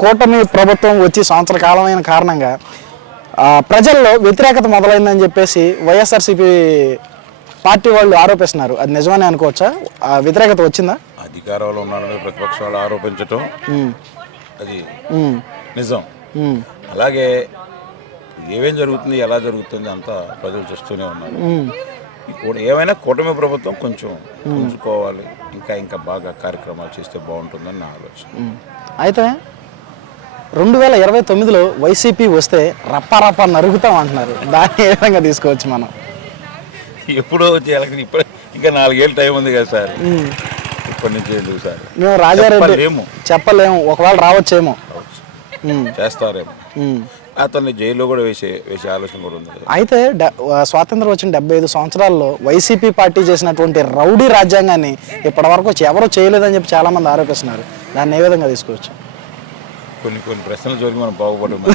కూటమి ప్రభుత్వం వచ్చి సంవత్సర కాలమైన కారణంగా ప్రజల్లో వ్యతిరేకత మొదలైందని చెప్పేసి వైఎస్ఆర్సీపీ పార్టీ వాళ్ళు ఆరోపిస్తున్నారు. అది నిజమని అనుకోవచ్చా? ఆ వ్యతిరేకత వచ్చిందా? అధికారంలో ఉన్నారని ప్రతిపక్షాలు ఆరోపించటం అది నిజం. అలాగే ఏమేం జరుగుతుంది, ఎలా జరుగుతుంది అంతా ప్రజలు చూస్తూనే ఉన్నారు. ఏమైనా కూటమి ప్రభుత్వం కొంచెం ఉంచుకోవాలి, ఇంకా బాగా కార్యక్రమాలు చేస్తే బాగుంటుందని నా ఆలోచన. అయితే 2029లో వైసీపీ వస్తే రప్ప నరుగుతాం అంటున్నారు. దాన్ని ఏ విధంగా తీసుకోవచ్చు మనం? ఎప్పుడో వచ్చి ఎలక్షన్ ఇప్పుడు ఇంకా 4 ఏళ్ళు టైం ఉంది కదా సార్. ఇప్పటి నుంచి ఎందుకు సార్? మేము రాజారెడ్డి చెప్పలేము, ఒకవేళ రావచ్చేమో, చేస్తారేమో. అతన్ని జైల్లో కూడా వేసే ఆలోచన కూడా ఉంది. అయితే స్వాతంత్రం వచ్చిన 75 సంవత్సరాల్లో వైసీపీ పార్టీ చేసినటువంటి రౌడీ రాజ్యాంగాన్ని ఇప్పటివరకు ఎవరూ చేయలేదని చెప్పి చాలా మంది ఆరోపిస్తున్నారు. దాన్ని ఏ విధంగా తీసుకోవచ్చు? కొన్ని ప్రశ్నలు జోలికి మనం బాగుపడము.